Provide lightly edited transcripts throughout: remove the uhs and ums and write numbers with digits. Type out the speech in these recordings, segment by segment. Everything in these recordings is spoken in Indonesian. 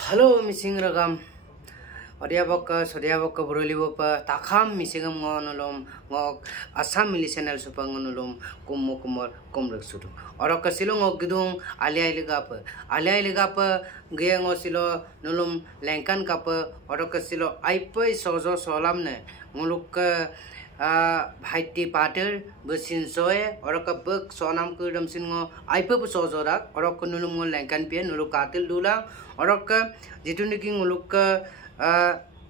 Halo mising ragam Odia baka sodia baka broli bapa takam misingam ngonulum ngok asam mili channel supa ngonulum kummo kumor kumrek sudu oro kasilo ngok gidung alia iligapa ge ngosilo nulum lengkan kapa oro kasilo aipai sozo solamne nguluk bhaiti pater besin soe oro ka bek sonam kudam singo aipai bu sozo rak oro kunulum ngol lengkan pia nuluk katil dulang oro ka jitu niki nguluk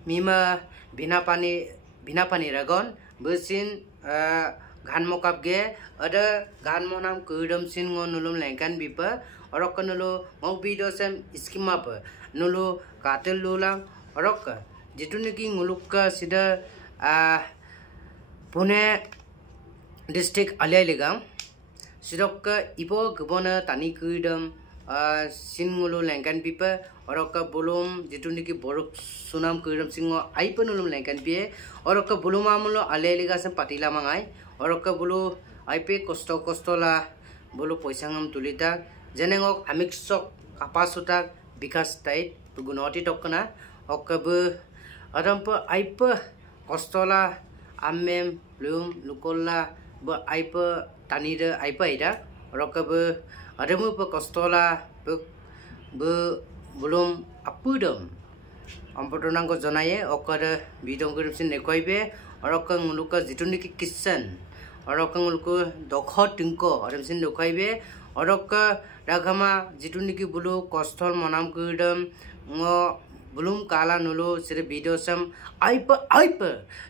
mima bina pani ragon besin gan mokap ge ada gan monam kudam sin ngo nulum lengkan bipa orok nulu ngok video sem skima pa nulu katel lulang orok jitu niki nguluk ka sida Pune district Alia Ligam sidok ka ipo gubona tani kudam sin ngulu lengkan pipa orok bulum jitu niki borok sunam kudam singo aipa nulum lengkan pie orok bulum amulo Alia Liga sem patila mangai orok bulu aipe kosto la bulu poisangam tulita jenengok amik sok kapasutak bikas tait gunoti tokkana okkabu adampa aipa kostola amem lum lukola ba aipa tanida aipa ida rokabe adamu pa kostola be belum apudam ampodonang ko jonaye okada bidong kuripsin nekoibe oroka nguluka jituniki kisan oroka nguluko dokho tingko aramsin nekoibe oroka ragama jituniki bulu kostol monam kudam ngo belum kala nulu sire video sam aipa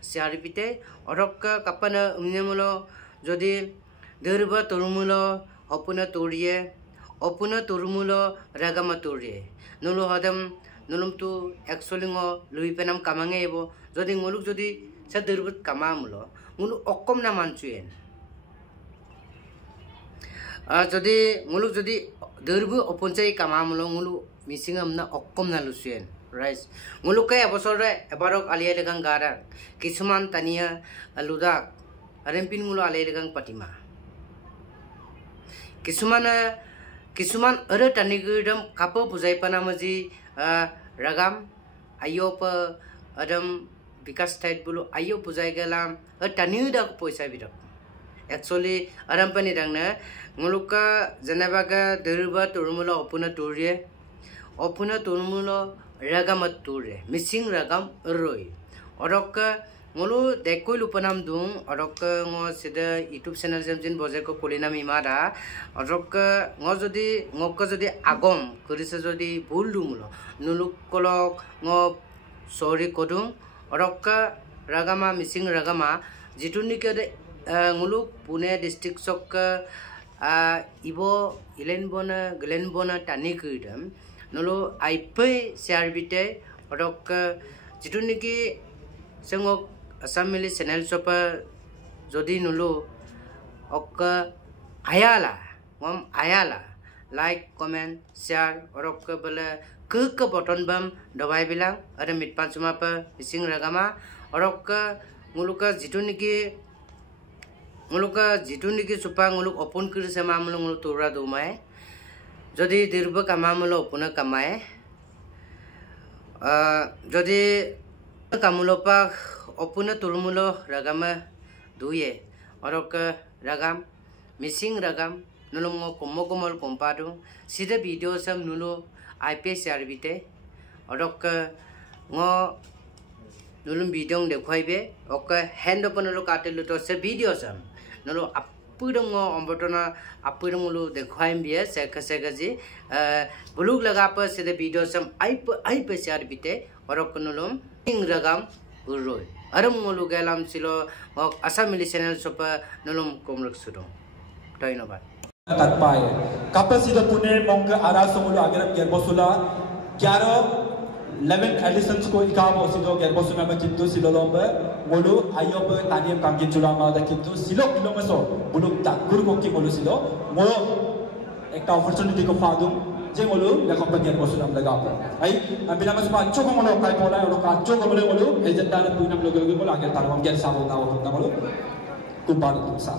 siaripite orok kapana umnemulo jodi derba turumulo opuna turumulo ragama turie nulu hadam nulum tu actually ngo lui penam kamange ebo jodi nguluk jodi sa derbut kamamulo ngulu okkom na manchuen jodi nguluk jodi derbu oponchai kamamulo ngulu misingam na okkom na lusuen rice ngulukai abosore ebarok Alia Ligang garak kisuman tania aludak arempin ngulu Alia Ligang patima kisuman ada tani gudam kapo puzai panamaji ragam ayo pa adam bikas tait bulu ayo puzai galam tani dak poisa bidak actually aram pani dangna nguluka janabaga derba turmulo opuna turmulo ragam ature missing ragam roi orok ngulu dekoi lupanam dung orok ngo sida YouTube channel jamjin boje ko kulina mimada orok ngo jodi agom kurisa jodi bul dumulo nuluk kolok ngo sorry kodung orok ragama missing ragama jituni ke ngulu Pune district sok ibo Glenbona tani kudam nulu aipai siarbite orok jitu niki sengok asam mili channel sopa jodi nulu ok ayala like comment share orok bala ke button bam dabai bilang ada mitpan cuma pa ising ragama orok nguluka jitu niki supa nguluk opon kiri sama nguluk tura dumai jadi dirba kamamulo puna kamae jadi kamulo pa opuna turmulo ragama duye orok ragam missing ragam nulum ngo komol kompadu sida video sam nulu IP siarbite orok ngo nulum video dekhaibe ok hand open nulu katelu to se video sam nulu apudong ombotona apudong lu dekhaim bia sekaji buluk laga pa sida video sam ai pe share bite orok nulum ing ragam uroi aram ngulu galam silo asam mili channel sopa nulum komrek sudo ধন্যবাদ tatpai kapasida Pune mongga ara somulu agaram gerbosula 11 editions ko ikamo sido gerbosuna ma kintu silolomba ngulu ayob taniam kangin chulama da kintu silo kilomeso buluk takur ko ki ngulu silo ngolo ekta opportunity ko fadum je ngulu lekop gerbosuna laga pa ai bila mas pa choko ngolo kai pola ro ka choko ngulu agenda na punam logo ko lage tarom ger sabo na ngulu kumbar sa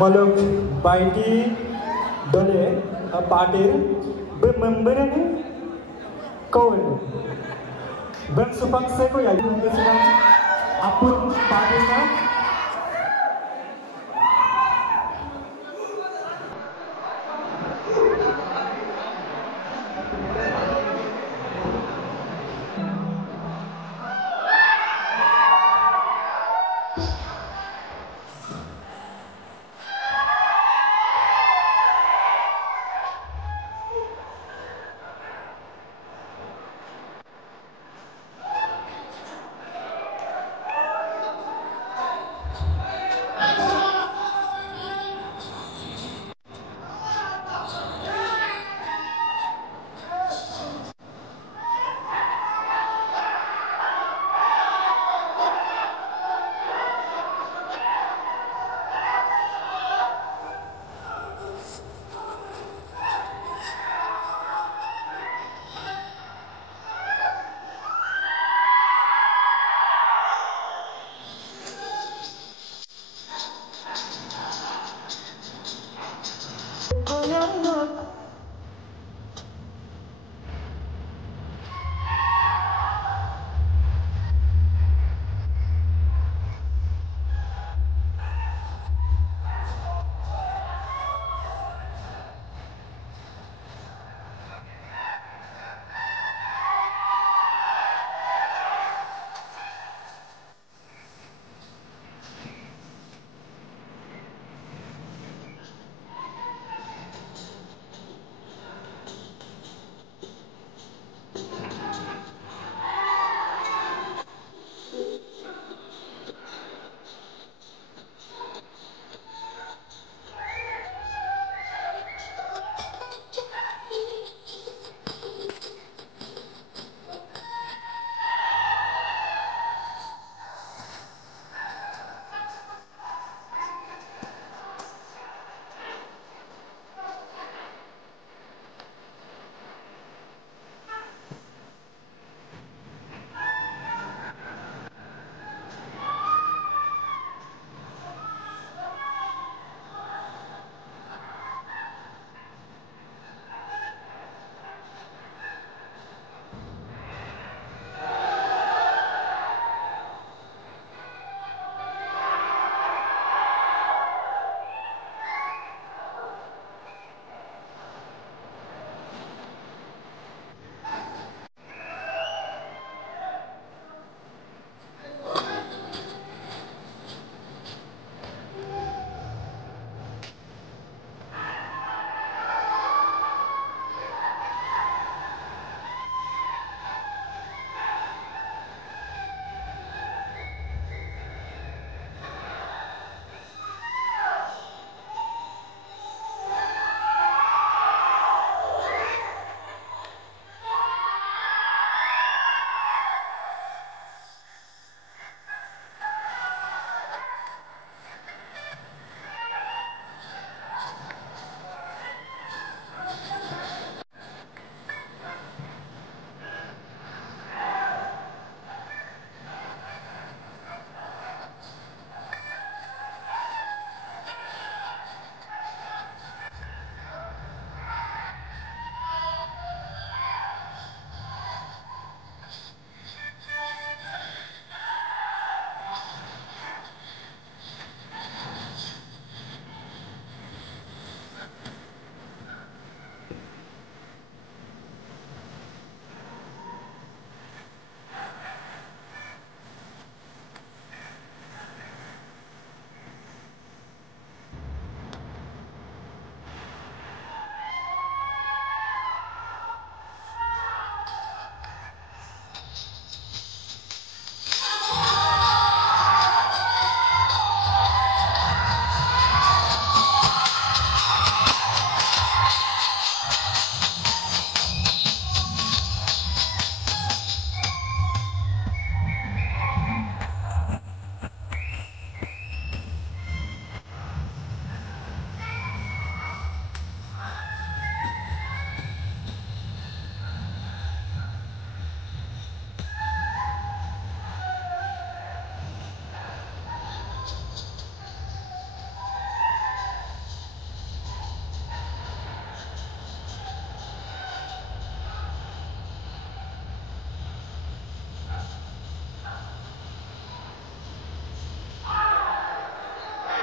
Muluk baiti dole patir memberani kawan bang supang seko ya sedang apun patirnya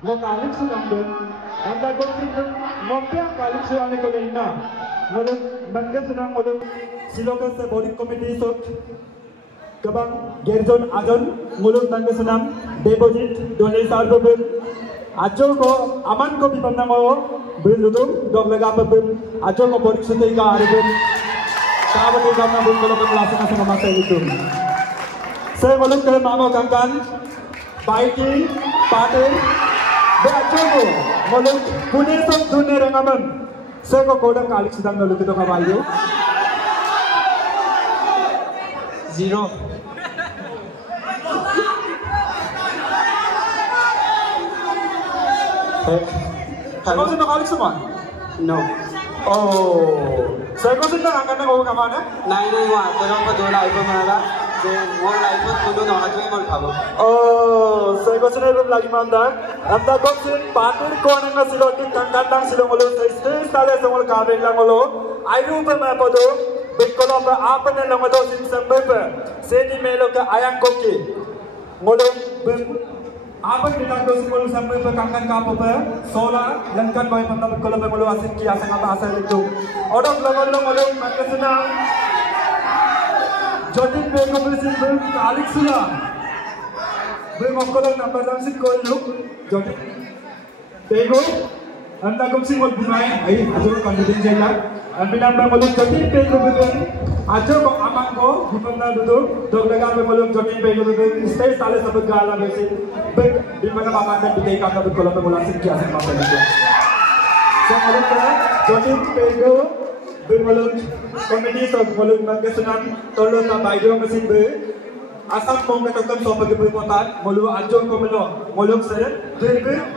Mo kalik sulang ben. Anda gosin mompia kalik sulang ko leina. Ngolo bangga sunang ngolo silokan se boarding committee sok kabang gerjon ajon ngolo bangga sunang deposit donation beben. Ajo ko aman ko bipamna mo beludum dog lega beben. Ajo ko boarding sutai ka arben. Sahabat kamna bun kalau kelasana sama masa itu. Saya ngolo ke mamo kangkan biking paten Beacogo, malu punya sok dunia rengaman. Saya kok kodam kali sedang lalu kita kawayo. 0. Kamu sudah kali semua? No. Oh, saya kok sudah angkat nengok kemana? Nai wah, terus apa dua lagi mana? Mau lagi pun kudu nak aja mau kamu. Oh, saya kok sudah belum lagi mandak. Anda kok sudah patur kau nengah silotin kangkandang silong ulu. Saya sekali semua kabel lang ulu. Ayu pernah pada berkolom apa nih lang ulu simsem berapa? Saya di melo ke ayam koki. Ulu apa kita dosi ulu sampai berkangkan kapo ber? Sola lengkan boy pernah berkolom ulu asin kia sangat asal itu. Orang lang ulu macam senang. Jadi mereka bersih berkalik sudah. Bermaklumat nampak langsung kau look. Jadi, mereka anda kumsi mau bunai. Ayo, ajar confidential lah. Ambil nampak malu jadi mereka berbeza. Ajar kau aman kau, bukan dah duduk. Dok lega malu jadi mereka berbeza. Stay salah sebab gala bersih. Di mana paman dan kita ikan dapat kalau pengulang sekian sama saja. Saya malu kan, jadi mereka bermalu komedi so malu bangga senang tolong tak bayar mesin ber asam pom ketukam so bagi berpotan malu ajar komelo malu saya ber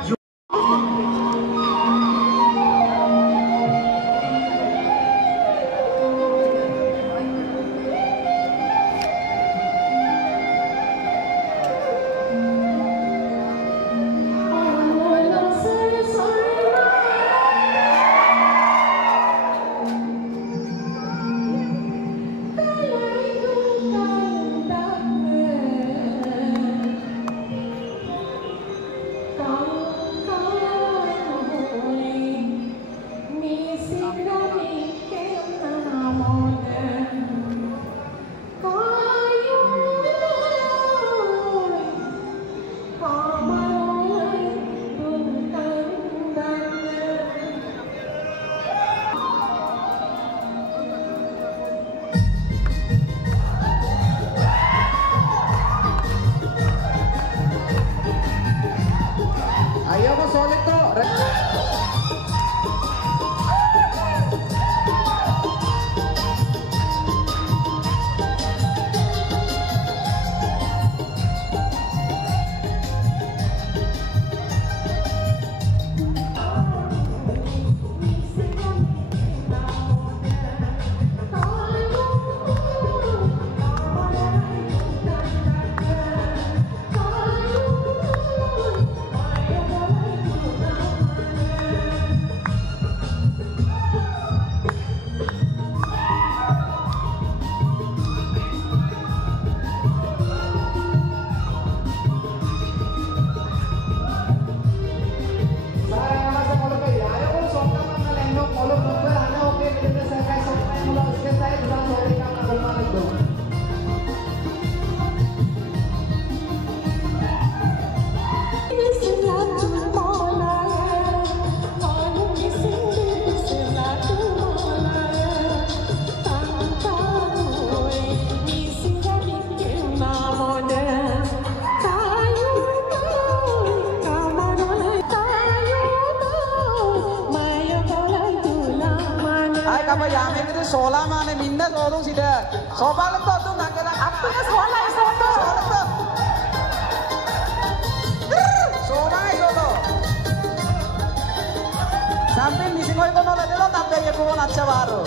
Sola mana minda sorong sida. Soba lento tuh nggak kena apa ya sola itu. Soba itu. Sampai misi kau itu nolak dulu tapi ya kau naca baru.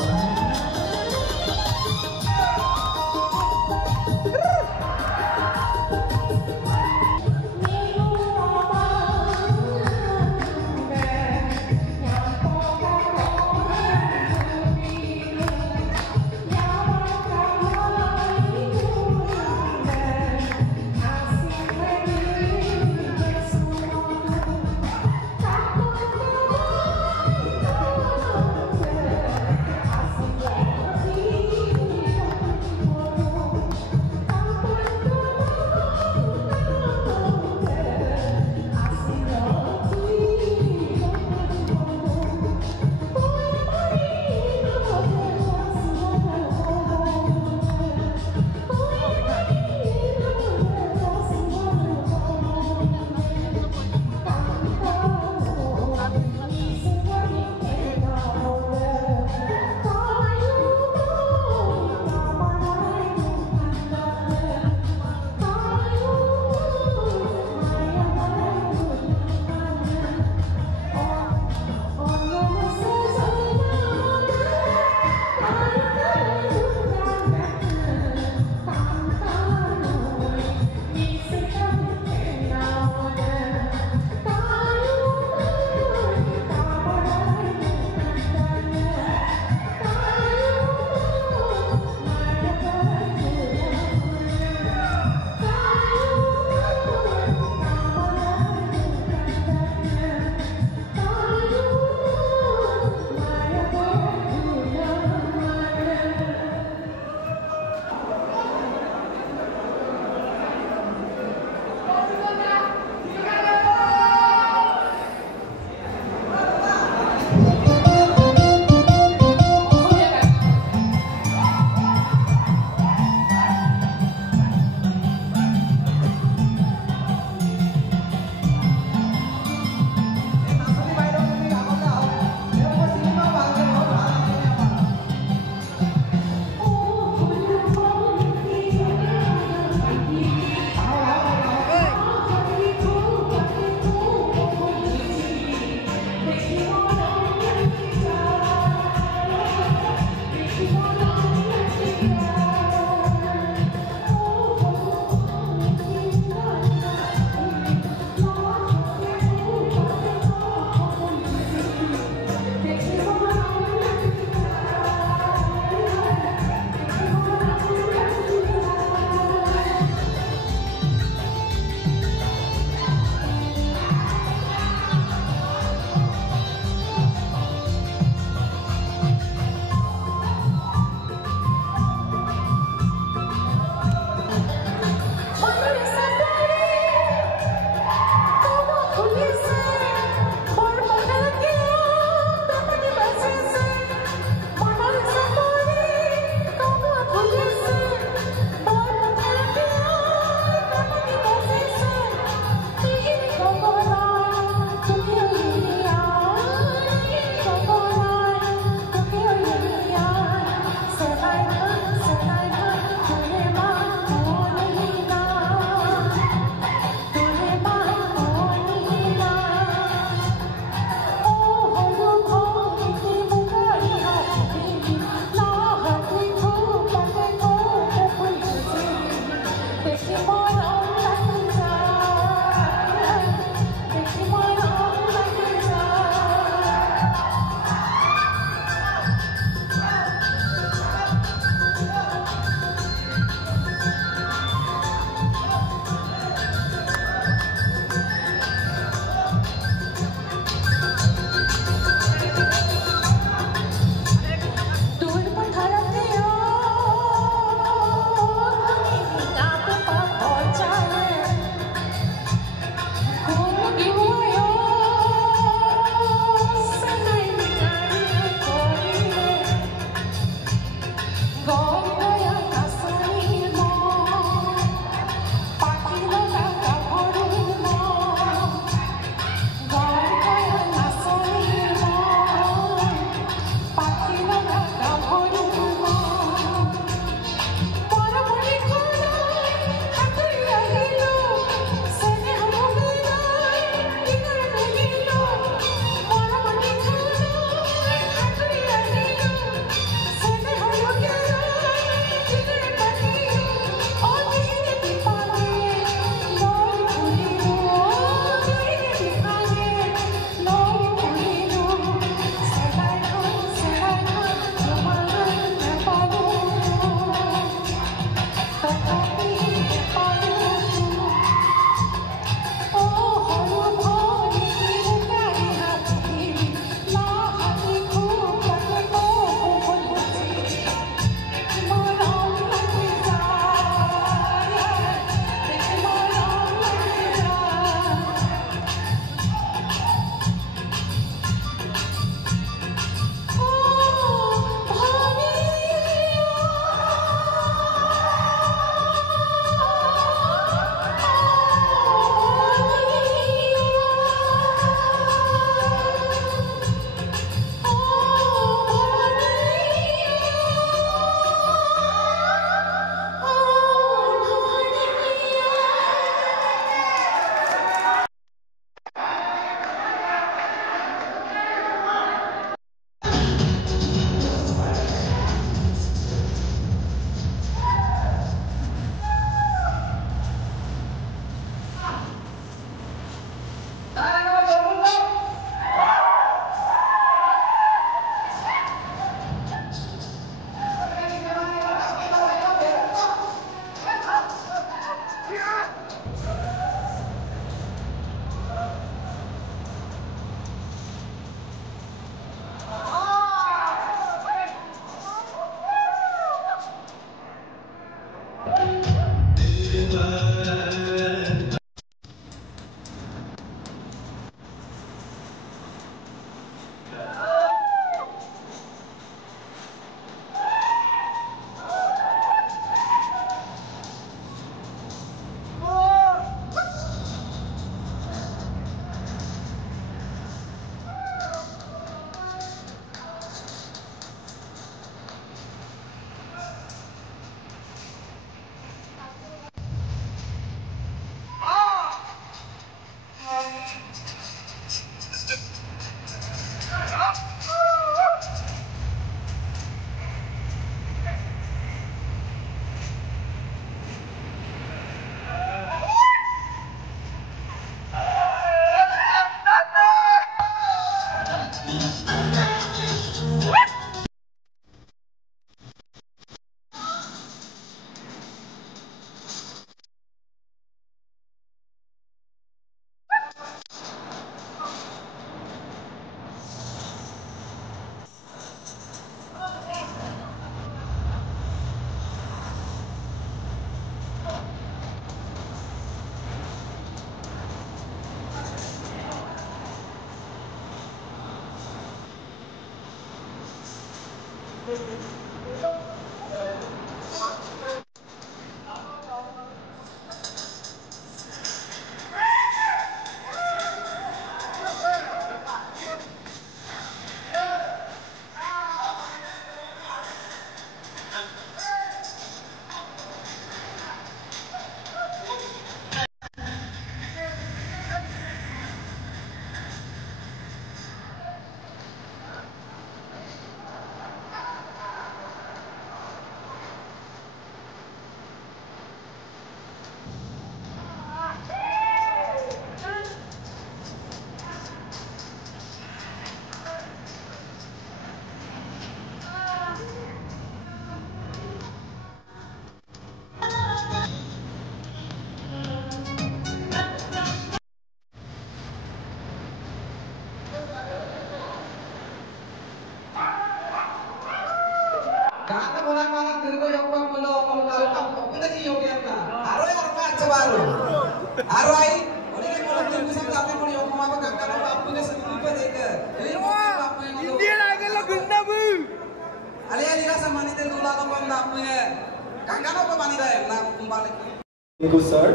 Ibu sir,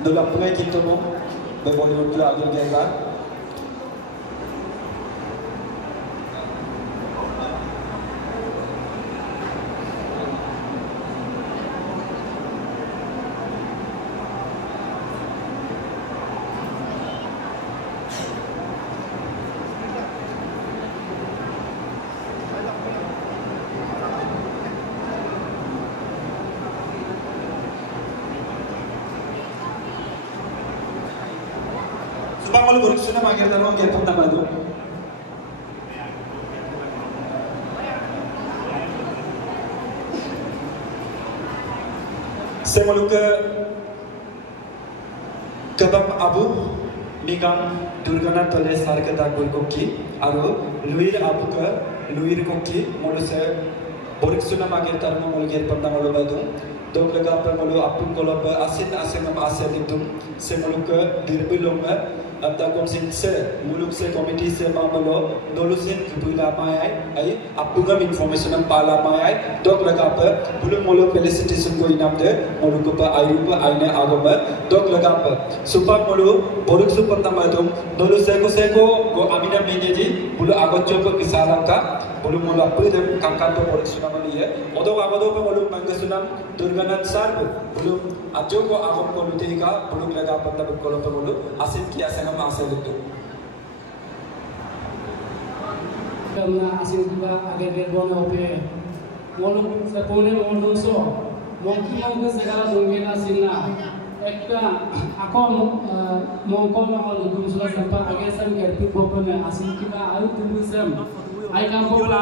dulu pengen kita mau Bollywood lagi kita. Kalau berusaha mager dalam mager pun tambah tu. Saya malu ke kebab abu migang durgana tole sarke dak koki aro luir abu ke luir koki malu saya berusaha mager dalam mager pun tambah malu badu. Dok lega per malu apun kalau asin nama asin itu saya malu ke dirbilong Abda komsin se muluk se komiti se mamalo dolusin kebula mayai ai apungam information ang pala mayai dok laga pa bulung molo felicitation ko inam de molo ko pa ayupa aine agoma dok laga pa super molo boruk super tamadum dolu se ko go amina mejeji bulu agocho ko kisalam ka bulu molo apu de kankan to boruk sunam liye odo agodo pa molo mangasunam durganan sar bulu ajo ko agom ko lutega bulu laga pa tab ko lo bulu asin ki asana masuk itu. Karena asin juga agak berbeda oke. Walau sepuluh orang so, mungkin segala dongeng asinnya. Ekta, aku mungkin orang itu sudah sampai agak sem kerti propernya asin kita ayu tunggu sem. Ayo kamu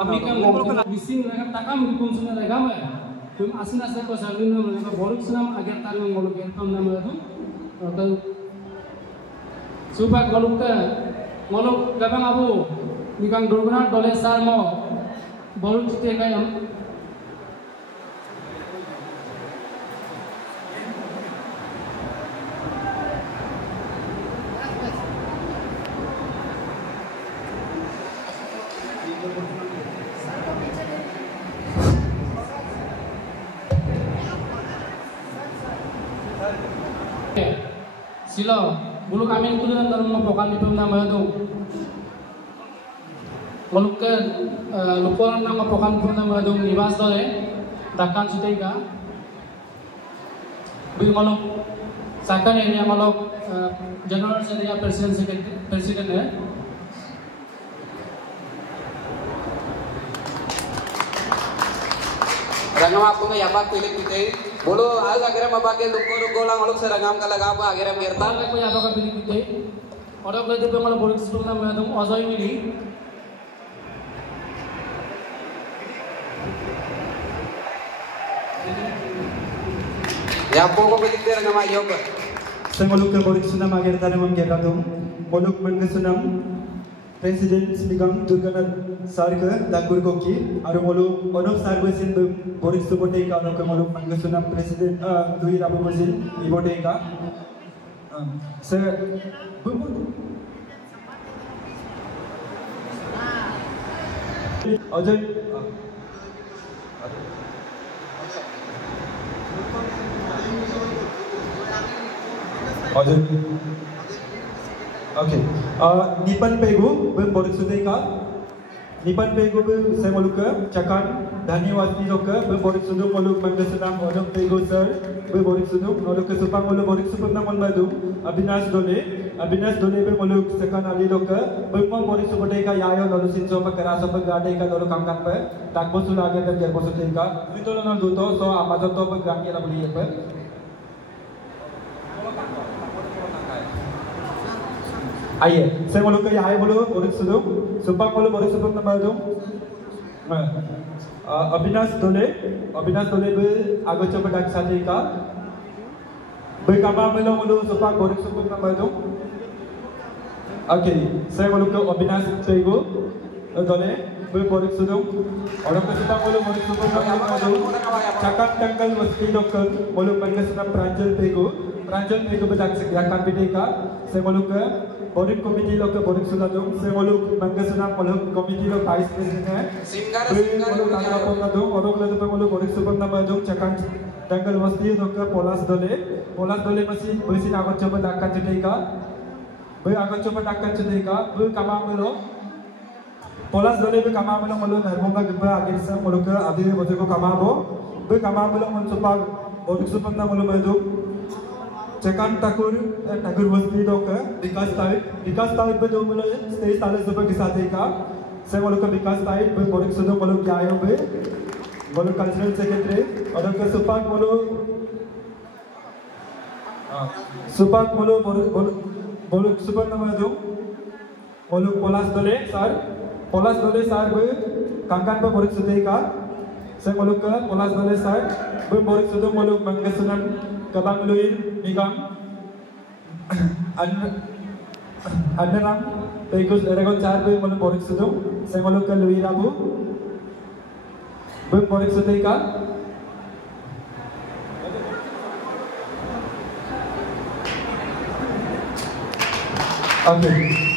kami kan mungkin bising mereka takam hukum sudah agama. Kum asin asal kau salin mereka boruk senam agar tangan mulu kertam nama itu atau Subak goluk gabang abu nikang durguna dole sarmo boluk cite kayam silo bulu kami itu dan dalam membawakan di nama itu walukan luparan nama membawakan di nama itu nibas dole takkan sutega bil maluk sakan ini maluk general seria presiden ya रंगम आपको मैं यहाँ पर पिलिक पिटे बोलो आज अगर हम बाकी लुको लुको लांग लोग से रंगम का लगा हुआ अगर हम गिरता को यहाँ पर पिलिक पिटे Orang lain tu malah borik sebelum nama tu Azai Mili. Ya pokok begitu nama Yoga. Saya meluk ke borik sunam agar tadi menggerakkan meluk mengesunam Presiden Snigang Durganath Sarga Dagur Goki, aru meluk Onok Sarga sin borik subote ka onok meluk mengesunam Presiden Dwi Rabu Mazin ibote ka. Saya Ajay okay. Nipan pegu borik sudeka. Nipan pegu saya meluk ke cakan Dhaniwati loka borik suduk meluk mengesunam onok pegu sir borik suduk meluk ke supang meluk borik suduk nama madu Abinash Dole meluk sekan ali loka bermol borik sudeka yayo lalu sinso perkara sampai gade ka lalu kangkang pe tak bosul lagi dan biar bosul tingka itu lalu duto so amazon to bergangi lalu lihat pe. Aye, saya meluk ke yayo meluk borik suduk supang meluk borik suduk nama madu. Abinash Dole be ago coba dak saja ka be kama melu supang borik suduk nama madu. Okay, saya meluk ke Abinash Dole be borik suduk orang ke supang melu borik suduk nama madu. Cakap tanggal mesti dokter meluk mengesunam Pranjal Pegu be dak sekian bideka saya meluk ke borik komiti lo ke borik sudadung saya meluk mengesunam meluk komiti lo vice president है meluk tanggal pondadung orang lain tu meluk borik supang nama madu cakap tanggal mesti dokter Polas Dole masih besin akan coba dakkan cedeka be akan coba dakkan cedeka be kamang melu Polas Dole be kamang melu Narbonga geba akhir sa meluk ke adi bote ko kamabo be kamang melu supang borik supang nama melu Cekan Takur Wasti Doka Vikas Taib be do mulu stage tale super kisate ka saya mulu ke Vikas Taib be borik suduk mulu kyayo be mulu cultural secretary orang ke supang mulu borik supang nama do mulu Polas Dole sar be kangkan be borik sudai ka saya mulu ke Polas Dole sar be borik suduk mulu mengesunam Kabang Luir Nigang Andaram Pegus Eragon Charbe Molu Borik Sudung saya meluk ke Luir Rabu Borik Sudeka okay.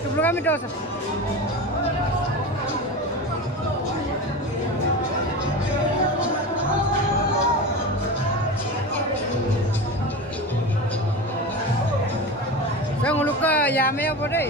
Tublo kami dah. Saya nguluk ke yame apa deh?